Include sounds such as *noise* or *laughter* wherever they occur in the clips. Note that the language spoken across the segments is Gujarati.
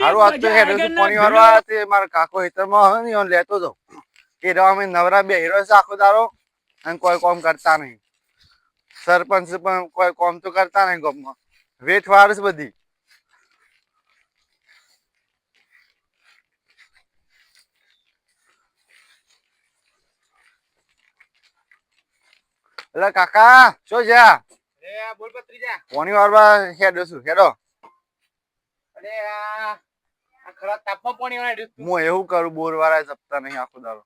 હારું આજ તો મજા હેડે પાણી વાળવા તે મારા કાકો હેતરમાં હોય ને ઈયોને લેતો જાઉં એ રવા અમે નવરા બે હીરો છે આખો દારો અને કોઈ કોમ કરતા નહીં. સરપંચ પણ કોઈ કોમ તો કરતા નહીં ગામમાં. વેઠ વાળ છે બધી. એટલે કાકા શું છે? કોની અરે બોલ પત્રીજા પાણી વાળવા હેડો છું હેડો. અરે આ ખરા તાપમાં પાણી વાળા તું હું એવું કરું બોર વાળા જપતા નહીં આખો દારો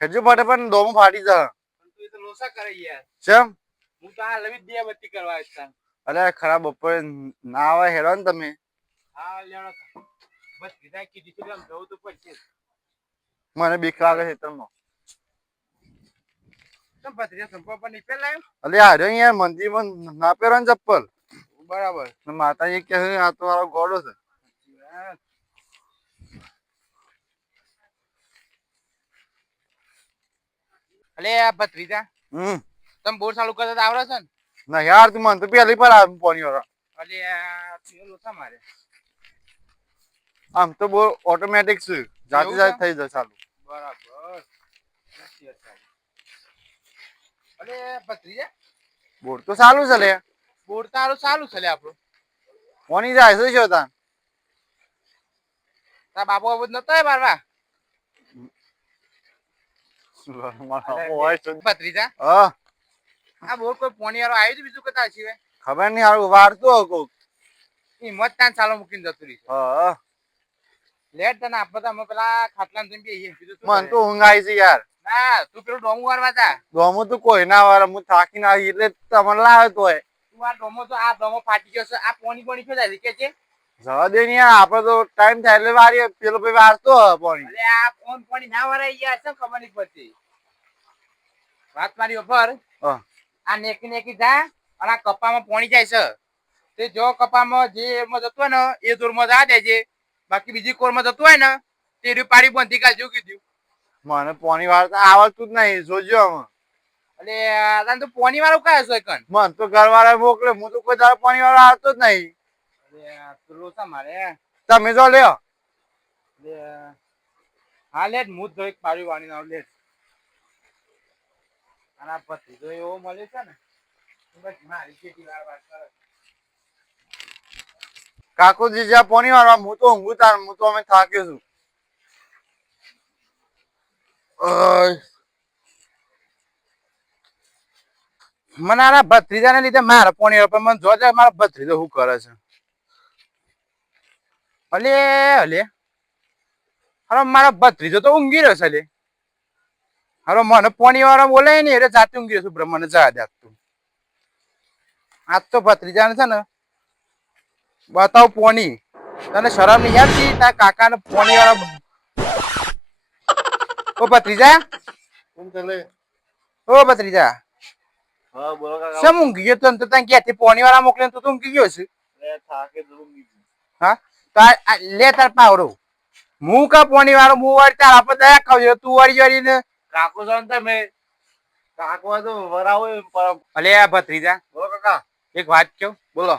હેજો ફાટે પણ દોમો ફાટી જા તું તો લોસા કરે યાર. ચમ? હું તો આ લવિત દિયાબત્તી કરવા આવ્યો. અરે ખરાબ બપોરે ના આવે હેરો ને તમે. હા લેણો બસ કીધા કીધી આમ જવું તો પડશે. મને બીક લાગે છે તમને. કેમ પત્રીજા સંપર્ક પણ નીકળેલ લાવ્યો? અલે આ રહ્યો યાર મંદિરમાં ના પહેરો ને ચપ્પલ. બરાબર. માતા માતાજી કહે છે, આ તો મારો ગોડો છે. અલે ભત્રીજા હમ. તમે બોર ચાલુ કરતા તો આવડે છે ને? ના યાર તું મને તો પેલી પર વાળા અલે તું મારે. આમ તો બહુ ઓટોમેટિક છે. જાતે જાતે થઈ જાય ચાલુ. બરાબર. અલે ભત્રીજા બોર તો ચાલુ છે લે. બોર તારું સારું છે લે આપણું. પાણી જાય છે તાર બાપુ બાબુ નતો છે. ભત્રીજા? આ બોર કોઈ પોણી વાળો આવ્યું બીજું કતા છે? ખબર નહીં હારું વારતો કોક. હિંમત તાન સાલો મૂકીને જતું રહી હા. લેટ તને આપણે તો પેલા ખાટલા ને બીજું તો ઊંઘ આવી છે યાર. ના તું પેલું ડોમું વારવા તા દોમો તો કોઈ ના વાર હું થાકી ના આવી એટલે તમને લાવે તો હોય. તું આ ડોમો તો આ ડોમો ફાટી ગયો છે. આ પોણી પોણી કે છે? જવા દે ને આપડે તો ટાઈમ થાય એટલે વારીએ પેલો ભાઈ વારતો પાણી. આ ફોન પાણી ના વરાઈ ગયા છે ખબર નહીં પડતી. વાત મારી ઉપર. આ નેકી નેકી જા અને આ કપામાં પોણી જાય છે. તે જો કપામાં જે એમાં જતો હોય ને એ દૂરમાં જા દેજે. બાકી બીજી કોરમાં જતું હોય ને તે રહ્યું પાડી બંધી કાઢજો કીધું. મને પોની વાર આવડતું જ નહીં જોજો અમે એટલે તો પોણી વાળું કયા છો કન મન તો ઘર વાળા મોકલે હું તો કોઈ દાડો પોની વાળો આવતો જ નહીં. તમે જો લ્યો. હા લેટ હું જ એક પાડી વાણી નાવ લેટ અને આ ભત્રીજો એવો મળે છે ને બસ મારી ખેતી વાર વાત કરે. કાકુજી જ્યાં પાણી વાળવા હું તો ઊંઘું તાર હું તો અમે થાક્યો છું. મને આના ભત્રીજાને લીધે મારે પોણી પર મને જોજે મારા ભત્રીજો શું કરે છે. અલે અલે. હારો મારો ભત્રીજો તો ઊંઘી રહ્યો છે લે હારો મને પોણી વાળો બોલે ને એટલે જાતે ઊંઘી રહ્યો છું બ્રહ્મને જવા દે તું. આજ તો ભત્રીજાને છે ને બતાવ પોણી. તને શરમ નહીં આવતી? તારા કાકાને પોણી વાળા ઓ ભત્રીજા? ચાલે ઓ ભત્રીજા. હા બોલો કાકા. ઊંઘી ગયો તું? ત્યાં ક્યાંથી પોણી વાળા મોકલે ને તું તો ઊંઘી ગયો છે થાકે તો ઊંઘી હા? લે તાર હું કા પોણી વાળો? હું વાળી તાર આપણે દયા ખાવજો તું વાળી વાળી ને. કાકુ છો તમે? કાકો તો વરાવો ભલે અલે આ ભત્રીજા. બોલો કાકા. એક વાત કહો? બોલો.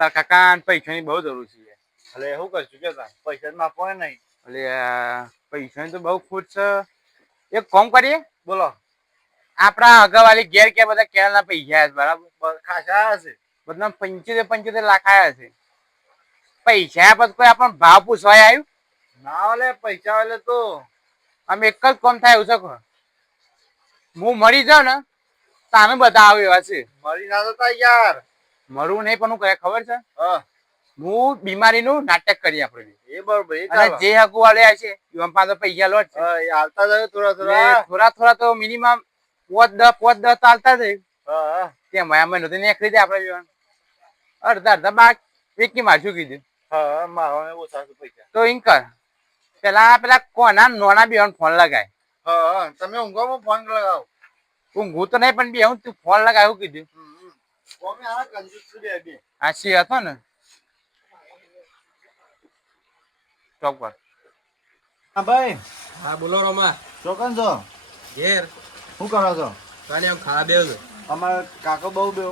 તાર કાકા પૈસાની બહુ જરૂર છે. એટલે શું કરશું કે તાર પૈસા માં આપવા નહીં. અલે પૈસા પૈસાની તો બહુ ખુશ છે. એક કોમ કરીએ? બોલો. આપણા અગાવાલી ઘેર કે બધા કેરળના પૈસા બરાબર? ખાસા હશે બધા પંચોતેર પંચોતેર લાખ આયા છે. પૈસા પછી કોઈ આપણને ભાવ પૂછવાય આવ્યું ના ઓલે પૈસા ઓલે તો. અમે એક જ કોમ થાય એવું છે હું મરી જાઉં ને તાને બધા આવે એવા છે. મરી ના જતા યાર. મરવું નહીં પણ હું કહે ખબર છે? હા. બીમારીનું નાટક કરી આપણે એ બરોબર અને જે હકુ વાળે છે એમાં પાસે પૈસા લોટ છે. હાલતા જાય થોડા થોડા. થોડા થોડા તો મિનિમમ પોત દસ પોત દસ હાલતા જાય હા, હા. નથી તો નીકળી જાય આપણે અડધા અડધા બાક વેકી મારશું કીધું? હા, હા, મારવાને ઓછા પૈસા. તો ઇન્કર કર. પેલા પેલા કોના નોના બે ફોન લગાય. હા, હા, તમે ઊંઘો ફોન લગાવો. ઊંઘું તો નહીં પણ બે હું તું ફોન લગાવ્યું કીધું. હમ, હમ. કોમે આ કંજૂસ છે બે બે. આ સી હતો ને? ચોક પર. હા ભાઈ. હા બોલો રોમા. ચોકન છો? ઘેર. શું કરો છો? તને આમ ખાવા બેવ અમારે કાકો બહુ બે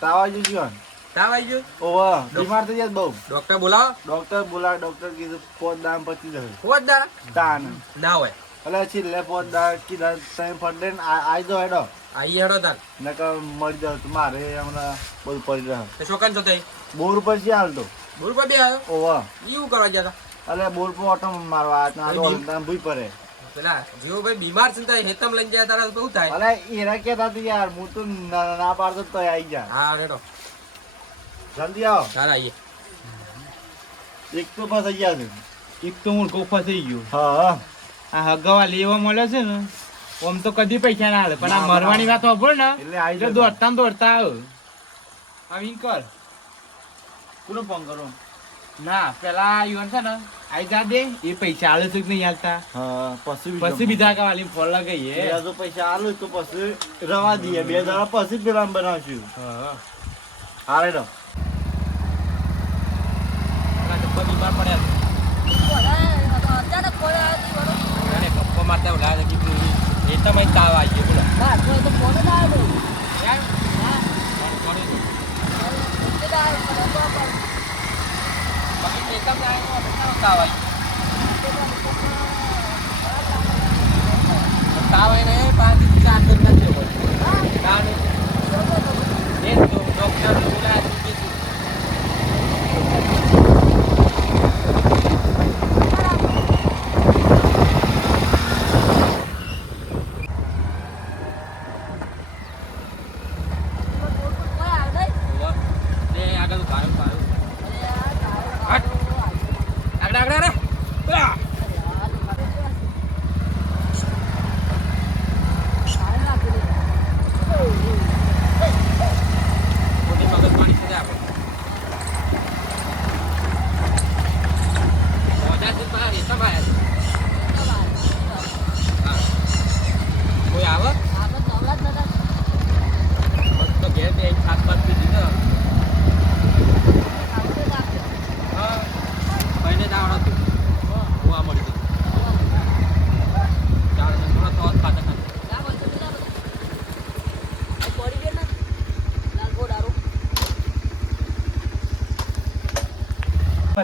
તાવા આવી ગયું તાવ આવી ગયો? ઓવા બીમાર થઈ જાય બહુ. ડોક્ટર બોલાવો. ડોક્ટર બોલા ડોક્ટર કીધું પોત દામ પચી જશે હોત દા તાન ના હોય. એટલે છેલ્લે પોત દા કીધા તમે ફરડે આઈ દો હેડો. આઈ હેડો તાર. નકર મરી જાવ મારે હમણાં બધું પડી રહ્યો. તે છો તઈ બોર પર છે હાલતો? બોલ પર બે આવ્યો ઓવા એવું કરવા ગયા એટલે બોર પર ઓટો મારવા આ તો બી- ભૂઈ પડે. હતા પેલા જેવો ભાઈ બીમાર છે તારે હેતમ લઈને જાય તારા બહુ થાય? અલે એના કેતા હતા યાર હું તો ના પાડતો તો આવી જા. હા હેડો. જલ્દી આવો તારા આઈએ એક તો ફસાઈ ગયા છે એક તો હું ગોફા થઈ ગયો હા આ હગવા લેવા મળે છે ને આમ તો કદી પૈસા ના હાલે પણ આ મરવાની વાત હોભળ ને એટલે દોડતા દોડતા આવ આવીન કર કોનો ફોન કરો ના પેલા યુવાન છે ને આઈ જા દે એ પૈસા આલે છે કે નહીં હાલતા હા પછી પછી બીજા કાવાલી ફોન લગાઈએ બીજા જો પૈસા આલું તો પછી રવા દઈએ બે દાડા પછી જ પેલા બનાવશું હા હારે તો ડબ્બા બીમાર પડ્યા તો ગપ્પો મારતા લાગે કે હેતમ અહીં તાવ આવી ગયો, બોલો. તો એ તો તો બાકી તો તાવ તાવ આવી તાવ એને પાંચ ચાર દિન નથી હોય તાવ એ તો ડોક્ટર બોલાયા છે કે કોઈ આવે નહીં. ને આગળ ભાડું ભાડું અરે યાર, તારે આગળ આગળ આગળ આ! તારે નાખી દે. મોટી મગજમારી છે આપણે મોજા છે પણ હેતમ આયા છે હા કોઈ આવે આપણે નવરા જ નતા. બસ તો ઘેર બે ખાત પાત પીધી ને આપણે તો નાખ્યો. હા ભાઈને જ આવડતું જોવા મળી ગયું ચાર થોડા તો ખાતા ખાતા ના બોલતો નહીં, ના બોલતો. આ પડી ગયો ને. લાલ ગોળ હારું.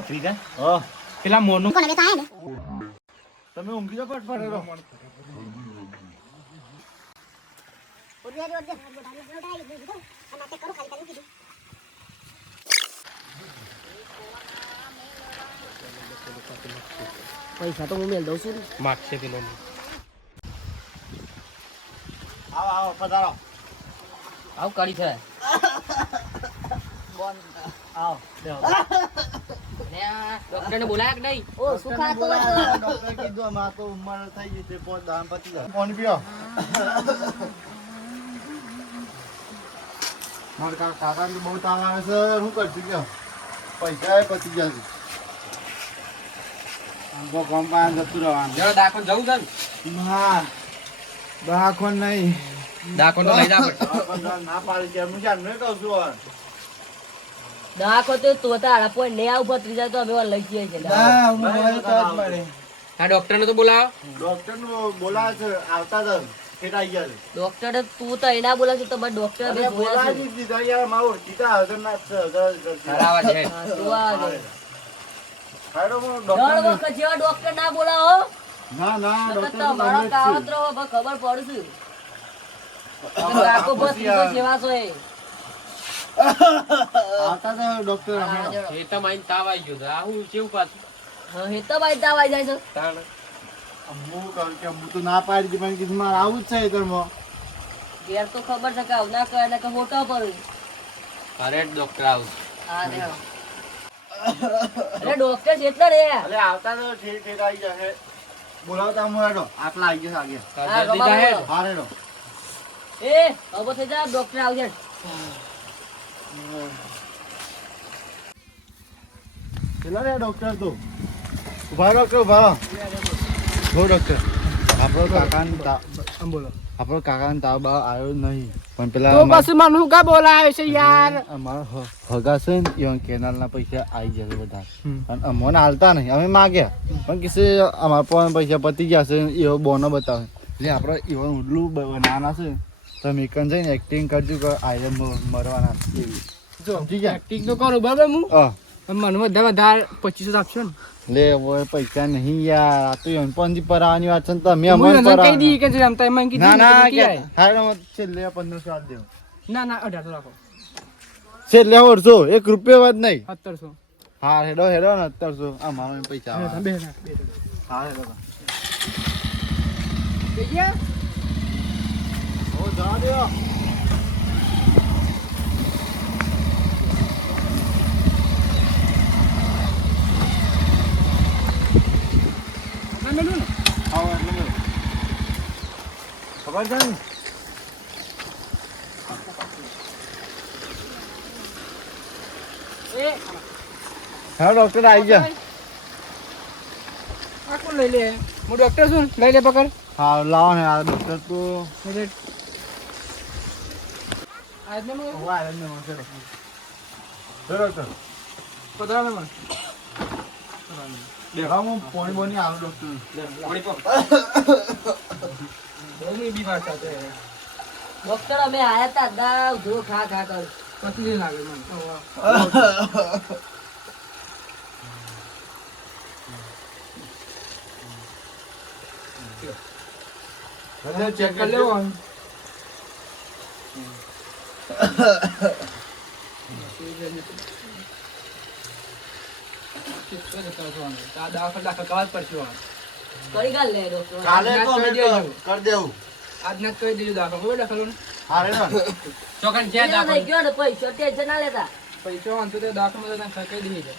પથરી જા ઓ પેલા મોનું. તમે ઊંઘી જાવ ફટફટ હેડો. પૈસા તો હું મેલ દઉં છું ને. માગશે પેલો આવો આવો પધારો. આવ કરી છે. *laughs* આવો ડોક્ટર ને બોલાયા કે નહીં? ઓ, શું તો? ડોક્ટર કીધું અમાર તો ઉંમર થઈ ગઈ છે પોત જાય. પાણી પીઓ. મારા કા- કાકાને બહુ તાવ આવે છે શું કરશું કયો? પૈસા પતી ગયા છે. આમ કોમ પાસે જતું રહેવાનું. જરા દાખલ જવું છે ને? દાખો નહીં. દાખલ તો લઈ ના પાડી છે હું ક્યાં નહીં કહું છું દાખો તો તું તારા પોઈ ને આવું પતરી જાય તો અમે લઈ જઈએ છે ના હું મોબાઈલ તો જ મળે. હા ડોક્ટર ને તો બોલાવો. ડોક્ટરનું બોલાવે છે આવતા જ ડોક્ટર તું તો એના બોલે છે તો બસ ડોક્ટર બોલાવી દીધા. યાર મારું ઓળખીતા હજર ના છે, હજાર કરશે. છે ડોક્ટર ના. બોલાવો. ના ના ડોક્ટર મારો ગમે જ કાવત છે. રહો બસ ખબર પડશે. આખો બસ સેવા છો. એ આવતા ડોક્ટર હા, હમણાં. જરો. એ તો માઈને તાવ આવી ગયો આ હું કેવું પાછું? હા, એ તો તાવ આવી જાય છે. તાણ. હું કહું કે હું તો ના પાડી દીધી પણ કીધું મારે આવું જ છે ઘરમાં. ઘેર તો ખબર છે કે આવું ના કરે ને કે મોટા પર અરે ડોક્ટર આવું હા રે. અરે ડોક્ટર છે એટલે રે. એટલે આવતા તો આવી જશે. બોલાવતા હું હેડો. આટલા આવી જશે આગે હા, હેડો. એ હવે થઈ જા ડોક્ટર આવશે પેલા રે ડોક્ટર તો? ઊભા રહો ઊભા રહો. હો આપણો કાકાને બોલો. આપણો કાકાને તાવ બાવ આવ્યો નહીં. પણ પેલા અમારા- મને હું કા બોલાવે છે યાર? અમારા હ- હગા છે ને કેનાલના પૈસા આવી જશે બધા. અને અમને હાલતા નહીં અમે માગ્યા. પણ કિસે અમારા પણ પૈસા પતી ગયા છે એવો બોનો બતાવે. એટલે આપણે એવા ઉડલું બ- નાના છે. તમે એકન જઈને એક્ટિંગ કરજો કે આયે મ- મરવાના. જો સમજી ગયા? એક્ટિંગ તો કરો બરાબર હું? હા. પણ દવા વધારે પચીસો આપશો ને? લે હવે પૈસા નહીં યાર. આ તો એનપણથી પરાવાની વાત છે ને તમે અમને એને કહી પરાવાના. કે જે રમતા કીધું ના ના કે ના ના રાખો. એક રૂપિયો વાત નહીં. સત્તરસો. હા હેડો હેડો ને અત્યારસો આ મારો પૈસા. હા હેડો થઈ ગયા? જવા મેં. ખબર છે ને એ, હા ડોક્ટર આવી ગયા. આ કોણ લઈ લે? હું ડોક્ટર છું. લઈ લે પકડ. હા લાવો ને આ ડોક્ટર તો લઈ લે. આજને મને ડોક્ટર પધરાવે મને. દેખાવ પોણી બોની આવું ડોક્ટર ડોક્ટર અમે આયા તા દા ઉધરો ખા ખા કર. પછી લાગે મને. ચેક કરી લેવો. પૈસા વાંધો તો દાખલ કહી દઈએ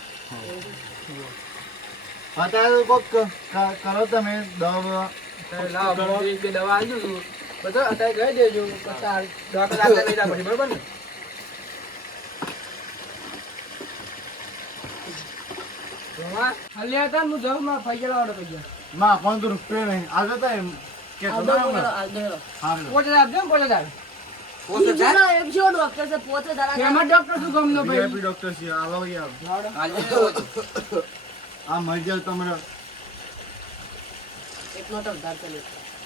અત્યારે કોક કરો તમે દવા દવા આવી બધો અત્યારે દેજો પછી લઈ બરાબર ને? હું જાઉં મારા પૈસા લાવવાનો પૈસા માં પણ તો નહીં. આજે તો એમ કે તો દો ના બોલો, મળે. આવ દો. હા રેડો. પોતે આપજો ને પોતે તારે બીજો ના, એક જેવો ડોક્ટર છે પોતે *laughs*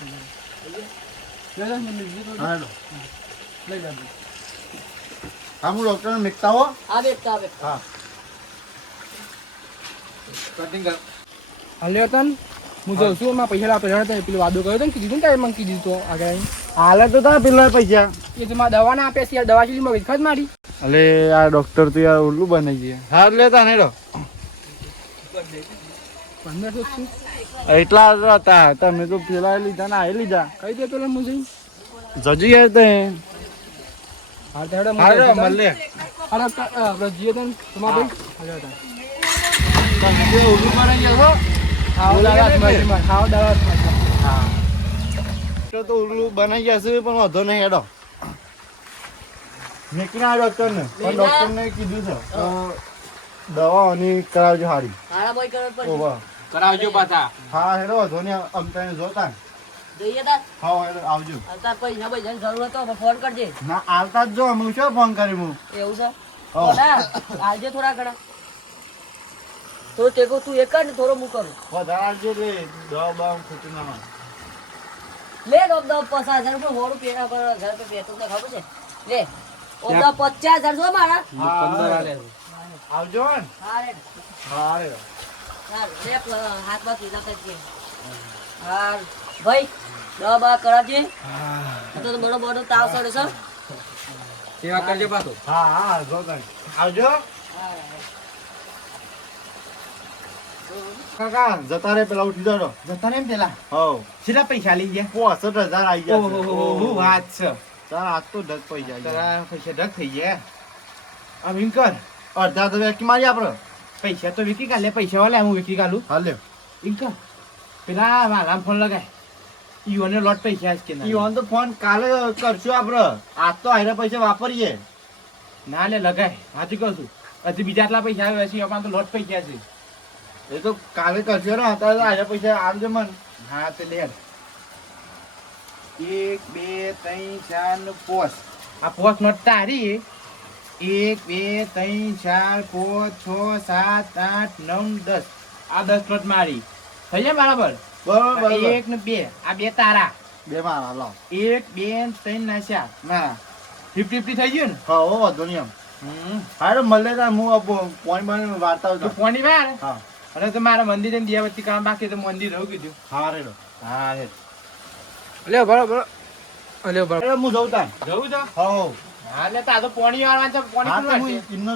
લે લે, હા લઈ જાજો. હા. હું ડોક્ટરને મિકતા હો. હા કટિંગ કર હાલ્યો હતા હું જાઉં છું. એમાં પૈસા લાવતો પેલું વાદો કર્યો હતો ને કીધું ને તારે મને કીધું તો આગળ. હાલે તો તા પેલા પૈસા. એ તો મારા દવા ના આપ્યા છે યાર. દવા ચીલી મગજ ખાત મારી. અલે આ ડોક્ટર તો યાર ઉલ્લુ બની ગયા હા ને પંદરસો જ છું એટલા જ હતા. તમે તો પેલા લીધા ને આ લીધા. કઈ દે પેલા મુજી. જજી યાર તે. હેડો, હું હા મળે આપણે જઈએ તો. ભાઈ હતા ઉલ્લુ ગયા તો બનાવી ગયા છે પણ વાંધો નહીં હેડો. આ ડોક્ટર ને પણ ડોક્ટર ને કીધું છે દવાઓની કરાવજો સારી. ઓવા કરાવજો પાછા. હા હેડો ધોની નહીં જોતા જોઈએ તાર. હા હેડો આવજો. તાર પૈસા પૈસાની જરૂર હતો ફોન કરજે. ના આવતા જ જો હું શું ફોન કરી હું? એવું છે? હા. તો ના આવજે થોડા ઘણા. થોડું ટેકો તું એક કર થોડો હું કરું. વધારે આવજો લે દવા બવા ખોટું ના લે દો દો પચાસ હજાર રૂપિયા હોરું પેડા પર હજાર રૂપિયા તો ખબર છે. લે પચાસ હજાર મારા. પંદર આવજો હા રે હા રે હા લે પ- હાથમાં કીધા કરજે હા ભાઈ દવા બવા કરાવજે તો બડો બડો તાવ ચડે છે. સેવા કરજો પાછું. હા હા જો આવજો. કાકા જતા રે પેલા ઉઠી જાડો જતા પેલા? પૈસા લઈ ગયા? પોસઠ હજાર આવી ગયા ઓહો વાત છે? ચાલ આજ તો ઢગ પૈસા તારા પૈસા ઢગ થઈ ગયા? આ વિંકર અડધા તો વેકી મારી આપડે. પૈસા તો વિકી કાલે પૈસા વાળા હું વિકી કાલું હાલે ઇન્કમ પેલા મારા ફોન લગાય. ઈઓને લોટ પૈસા જ કે ના? ઈ તો ફોન કાલે કરશું આપડે. આજ તો આયરા પૈસા વાપરીએ. ના લે લગાય. હાથી કહું છું. હજી બીજા આટલા પૈસા આવે છે એમાં તો લોટ પૈસા છે. એ તો કાલે કરશો ને અત્યારે તો આયરા પૈસા આવજો મન. હા તે લે એક બે ત્રણ ચાર ને પોસ. આ પોસ નોટ તારી. એક બે ત્રણ ચાર પાંચ છ સાત આઠ નવ દસ. આ દસ નોટ મારી. થઈ જાય બરાબર? બરોબર. એક ને બે. આ બે તારા. બે મારા લો એક બે ને ત્રણ નાસ્યા. ના. ફિફ્ટી ફિફ્ટી થઈ ગયું ને? હા ઓ વાંધો નહીં હમ. હારે મળે તાર હું પોઈન્ટમાં વાર્તા તું પોણી વાર હા. અને તો મારા મંદિર ને દિયાવતી કામ બાકી તો મંદિર રહું કીધું. હા રે હા હે લ્યો બરોબર. લ્યો બરાબર. હું જઉં તાર. જવું તો? હા. હો હા તા તો પોણી વાળવા છે પોણી હા તો હું વાળશે? એમનો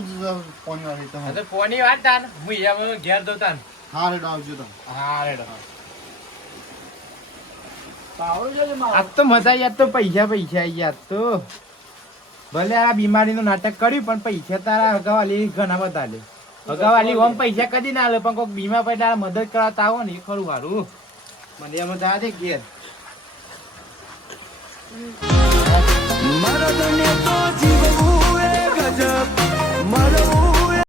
વાળી તો હા પોણી વાર તાન હું અહીંયા ઘેર દઉં તાન હા રેડો આવજો હા રેડો. આજ તો મજા યાદ તો પૈસા પૈસા યાદ તો. ભલે આ બીમારીનું નાટક કર્યું પણ પૈસા તારા અગાવાલી ઘણા બધા લે અગાવાલી ઓમ પૈસા કદી ના લે પણ કોઈક બીમા પડે તારા મદદ કરાવતા આવો ને એ ખરું સારું મને એમ દે ઘેર. મરદને તો જીવવું એ ગજબ. મરવું